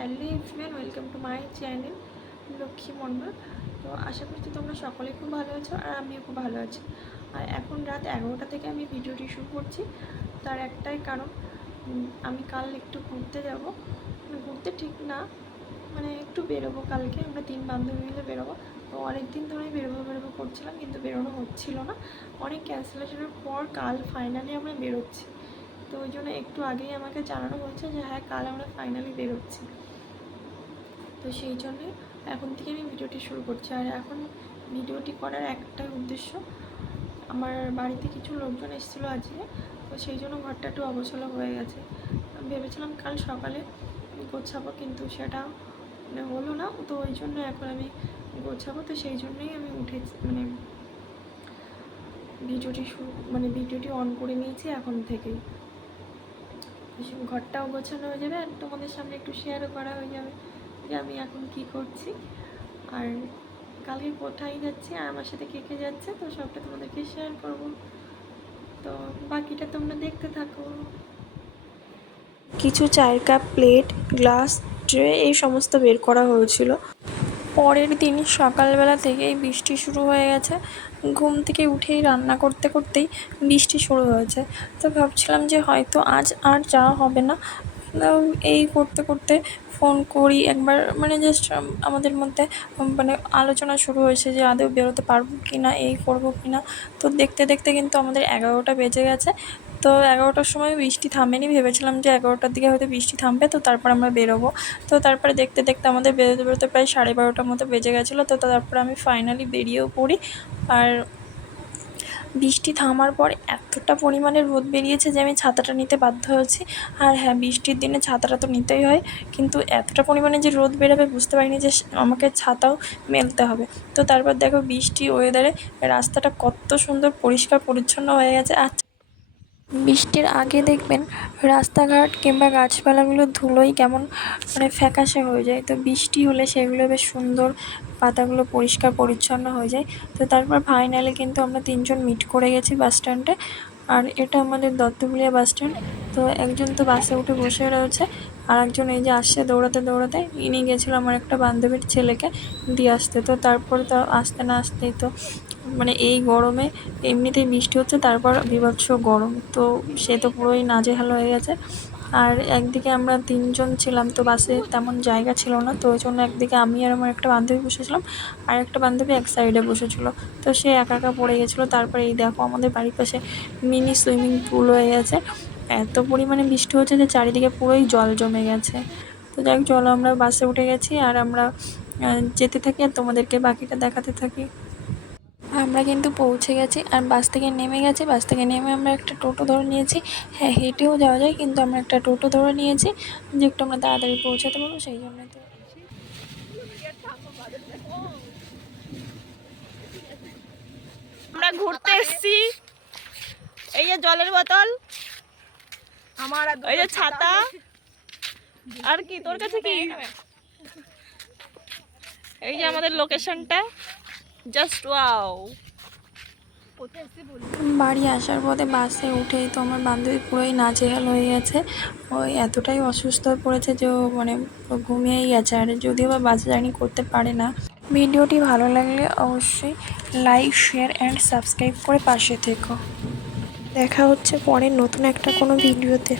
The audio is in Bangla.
Hello everyone, welcome to my channel Lakshmi Mondal. তো আশা করছি তোমরা সকলেই খুব ভালো আছো আর আমিও খুব ভালো আছি। আর এখন রাত এগারোটা থেকে আমি ভিডিওটি শুরু করছি। তার একটাই কারণ আমি কাল একটু ঘুরতে যাব। মানে ঘুরতে ঠিক না মানে একটু বেরোবো কালকে। আমরা তিন বান্ধবী মিলে বেরোবো। তো অনেক দিন ধরেই বেরোবো বেরোবো করছিলাম, কিন্তু বেরোনো হচ্ছিল না। অনেক ক্যান্সেলেশনের পর কাল ফাইনালি আমরা বেরোচ্ছি। তো ওই জন্য একটু আগেই আমাকে জানানো হয়েছে যে হ্যাঁ কাল আমরা ফাইনালি বেরোচ্ছি। তো সেই জন্যে এখন থেকে আমি ভিডিওটি শুরু করছি। আর এখন ভিডিওটি করার একটাই উদ্দেশ্য, আমার বাড়িতে কিছু লোকজন এসেছিল আজকে, তো সেই জন্য ঘরটা একটু অগোছালো হয়ে গেছে। ভেবেছিলাম কাল সকালে গোছাবো, কিন্তু সেটা মানে হলো না। তো ওই জন্য এখন আমি গোছাবো, তো সেই জন্যই আমি উঠেছি মানে ভিডিওটি শুরু মানে ভিডিওটি অন করে নিয়েছি এখন থেকেই। ঘরটাও গোছানো হয়ে যাবে আর তোমাদের সামনে একটু শেয়ারও করা হয়ে যাবে যে আমি এখন কি করছি। আর কালকে কোথায় যাচ্ছি আর আমার সাথে কে কে যাচ্ছে, তো সবটা তোমাদেরকে শেয়ার করব। তো বাকিটা তোমরা দেখতে থাকো। কিছু চায়ের কাপ প্লেট গ্লাস ট্রে এই সমস্ত বের করা হয়েছিল। পরের দিন সকালবেলা থেকেই বৃষ্টি শুরু হয়ে গেছে। ঘুম থেকে উঠেই রান্না করতে করতেই বৃষ্টি শুরু হয়েছে। তো ভাবছিলাম যে হয়তো আজ আর যাওয়া হবে না। এই করতে করতে ফোন করি একবার মানে জাস্ট আমাদের মধ্যে মানে আলোচনা শুরু হয়েছে যে আদৌ বেরোতে পারব কি না এই করব কি না তো দেখতে দেখতে কিন্তু আমাদের এগারোটা বেজে গেছে। তো এগারোটার সময় বৃষ্টি থামেনি, ভেবেছিলাম যে এগারোটার দিকে হয়তো বৃষ্টি থামবে, তো তারপর আমরা বেরোবো। তো তারপরে দেখতে দেখতে আমাদের বেরোতে বেরোতে প্রায় সাড়ে বারোটার মতো বেজে গেছিল, তো তারপরে আমি ফাইনালি বেরিয়েও পড়ি। আর বৃষ্টি থামার পর এতটা পরিমাণে রোদ বেরিয়েছে যে আমি ছাতাটা নিতে বাধ্য হয়েছি। আর হ্যাঁ বৃষ্টির দিনে ছাতাটা তো নিতেই হয়, কিন্তু এতটা পরিমাণে যে রোদ বেরোবে বুঝতে পারিনি যে আমাকে ছাতাও মেলতে হবে। তো তারপর দেখো বৃষ্টি ওয়েদারে রাস্তাটা কত সুন্দর পরিষ্কার পরিচ্ছন্ন হয়ে গেছে। আর বৃষ্টির আগে দেখবেন রাস্তাঘাট কিংবা গাছপালাগুলো ধুলোই কেমন মানে ফ্যাকাশে হয়ে যায়। তো বৃষ্টি হলে সেগুলো বেশ সুন্দর পাতাগুলো পরিষ্কার পরিচ্ছন্ন হয়ে যায়। তো তারপর ফাইনালি কিন্তু আমরা তিনজন মিট করে গেছি বাস স্ট্যান্ডে আর এটা আমাদের দত্তপুলিয়া বাস স্ট্যান্ড। তো একজন তো বাসে উঠে বসে রয়েছে, আর একজন এই যে আসছে দৌড়াতে দৌড়াতে, ইনি গেছিল আমার একটা বান্ধবীর ছেলেকে দিয়ে আসতে। তো তারপর তো আসতে না আসতেই তো মানে এই গরমে এমনিতেই বৃষ্টি হচ্ছে, তারপর বিভৎস গরম। তো সে তো পুরোই নাজেহাল হয়ে গেছে। আর একদিকে আমরা তিনজন ছিলাম, তো বাসে তেমন জায়গা ছিল না, তো ওই জন্য একদিকে আমি আর আমার একটা বান্ধবী বসেছিলাম, আর একটা বান্ধবী এক সাইডে বসেছিল, তো সে একা একা পড়ে গেছিল, তারপরে এই দেখো আমাদের বাড়ির পাশে মিনি সুইমিং পুল হয়ে গেছে, এত পরিমাণে বৃষ্টি হচ্ছে যে চারিদিকে পুরোই জল জমে গেছে, তো যাই হোক চলো আমরা বাসে উঠে গেছি, আর আমরা যেতে থাকি আর তোমাদেরকে বাকিটা দেখাতে থাকি। আমরা কিন্তু পৌঁছে গেছি আর বাস থেকে নেমে গেছি। বাস থেকে নেমে আমরা একটা টোটো ধরে নিয়েছি। হ্যাঁ হেঁটেও যাওয়া যায় কিন্তু আমরা একটা টোটো ধরে নিয়েছি যে একটু আমরা তাড়াতাড়ি পৌঁছাতে পারব সেই জন্য তো। আমরা ঘুরতে এসেছি। এই যে জলের বোতল আমার এই যে ছাতা আর কি তোর কাছে কি? এই যে আমাদের লোকেশনটা জাস্ট ওয়াও বাড়ি আসার পথে বাসে উঠেই তো আমার বান্ধবী পুরোই নাজেহাল হয়ে গেছে। ওই এতটাই অসুস্থ হয়ে পড়েছে যে ও মানে ঘুমিয়েই গেছে। আর যদিও বা বাসে জার্নি করতে পারে না, ভিডিওটি ভালো লাগলে অবশ্যই লাইক, শেয়ার অ্যান্ড সাবস্ক্রাইব করে পাশে থেকো। দেখা হচ্ছে পরে নতুন একটা কোনো ভিডিওতে।